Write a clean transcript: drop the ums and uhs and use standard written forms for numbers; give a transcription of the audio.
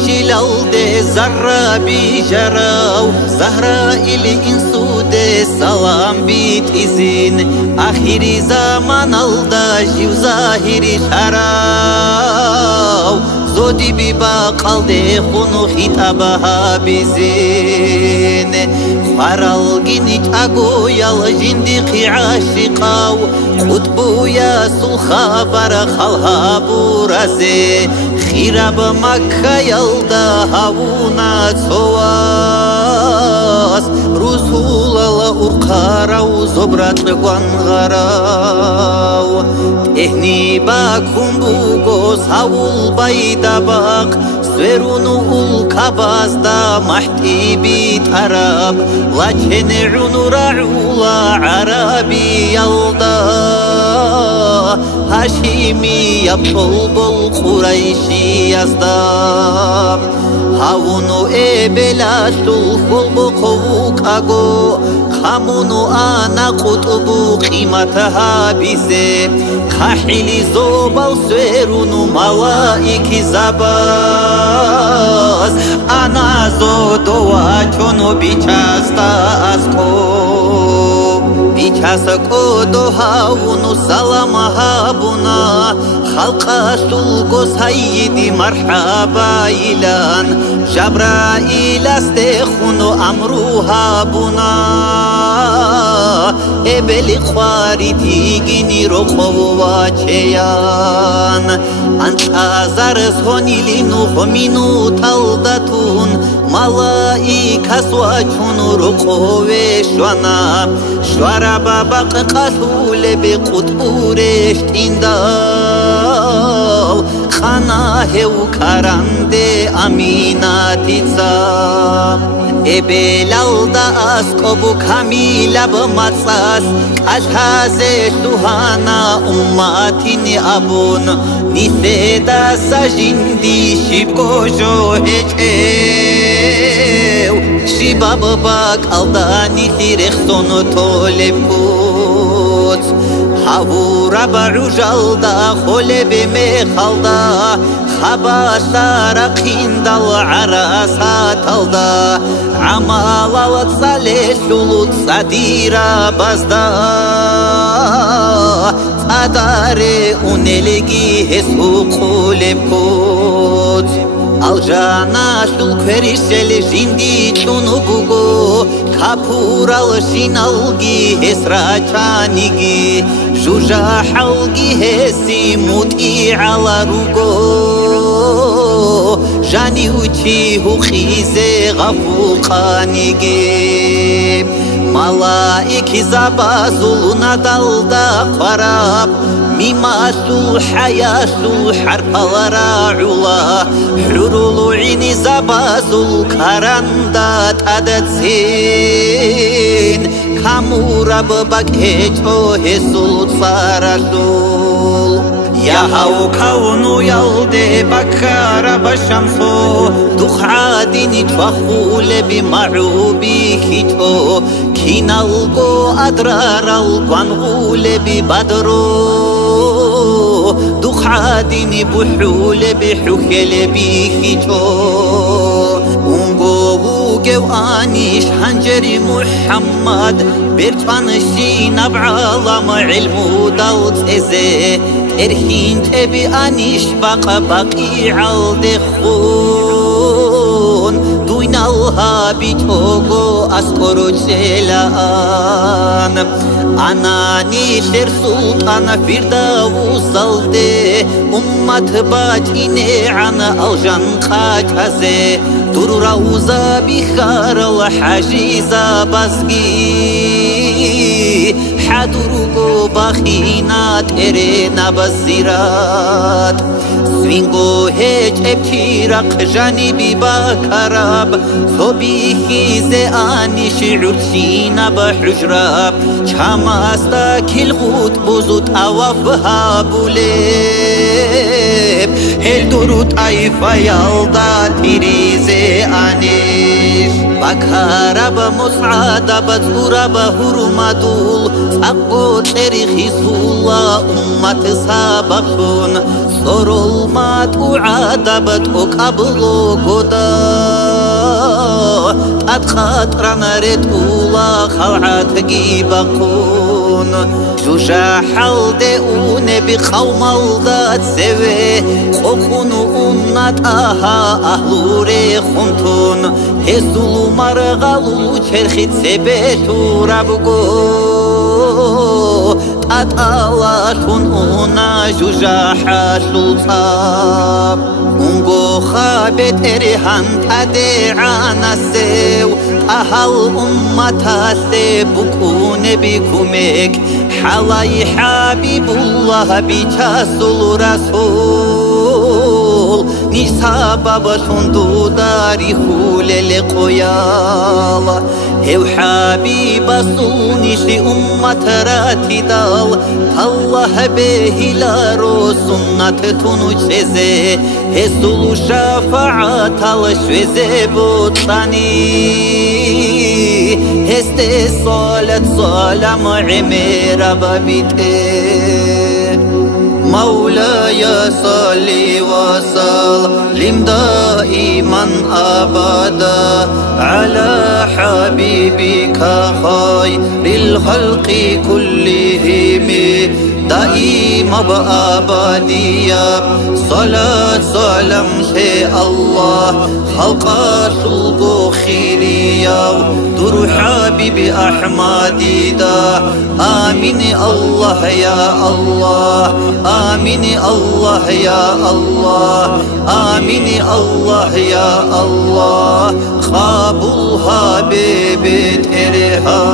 Jilal zarra bi jaraw Zahra ili insude salam bit izin Akhiri zaman alda jiv zahiri sharaw Zodi bi baqalde khunu khitabaha bizin Faral ginit agoyal jindiqi ashiqaw Qutbu ya sulkhabar khalha buraze Khirab Makka yalda havuna tsoas Rusulala urqaraw zobrat guangaraw Tehni bakumbugos havul baydabaq Sverunu ulkabazda mahtibi tarab Lachene unura'ula arabi yalda Hashimi yaptol bol Qurayshi yazdab Havunu ebelasul kolbo kovuk ago Khamunu ana qutubu qimataha bize Khahili zobal sverunu malaiki zabaz Ana zodowa chono bichasta asko Bichasa kodo havunu salamaha buna Khalqa sulgo sayyidi marhaba ilan Jabrail astekhunu amruha buna Ebeli khwari tigini rokhova cheyan Antazar zhonilinu khominu taldatun Malaikas wachunu rokhove shwana Shwara babaq qathule bi qutburesh tindal Khana heu karande aminatica Ebelalda askobu kamilab matsas Alhaze suhana ummatini abun Niseda sajindi shibkojo hechev Shibab bak aldani tirexson tolebkut Havura barujalda kholebe mekhalda Khabasara qindal arasat alda Amalat saleshulut sadira bazda Adare unelegi hesu qulebkut Aljana shul kverishel jindi chunugugo Kapural shinalgi hesrachanigi Juja halgi hesi muti ala rugo Jani uchi hukhize ghafuqanigi Malaiki zabazul nadalda qarab Mimasul hayasul harpalara ula Hurulu ini zabazul karanda tadatsin Kamurab baghecho hesul tsarasul Yahaw kawnu yalde bakara bashamso Dukhadini chwakhule bima'ubi hito Kinalgo adraral gwanghule bibadro Dukhadini buhule bihukhele bihito Ungo vugev anish hanjeri Muhammad Birtvanshi nab'alam ilmu dalt eze Erhin tebi anish baqa baqi'al dekhun Duynalha bitogo askoro chelaan Anani sher sultana firdavus alde Ummat bajine ana aljan qachaze Durura uza bikharal hajiza bazgi Hadurugo bakhina tere nabazirat Swingo hech ebtiraq jani bibakarab Sobihi ze anish urchina bahujrab Chamasta kilgut buzut awaf habuleb Hel durut ayfa yalda tirize ane أكارب مسعد بزغرب هرمدول سقو تاريخ سولا أمة سابقون سرول مات وعادبت وقبلو قدا أدخات رنرت أولا خلعت جيبقون جوجا حلدئون بخوم الدات سوي خخون أمنات آها أهلوري خنتون هزولو مرغلو چرخيت سبتو ربگو أتالاشون أونا جوجا حاشل صاب أنگو خابت إرهان تدعانا سيو أهل أمتا سيبكون بكمك حلاي حبيب الله بيشاسل رسول نيسا بابا شندو داري خول لقيال هو حبيب صوني شي أمة راتي دال الله به لارو سنة تنو چزه هسلو شفاعت الشوزه بوطاني هسته صالت صالم عمير ببيته مولاي صلي وسلم دائما أبدا على حبيبك خير الخلق كلهم دائما بأبدية صلاة سلام شيء الله خلق شلق خيريا در حبيب أحمد دا آمين الله يا الله آمين الله يا الله آمين الله يا الله خاب الحبيب ترها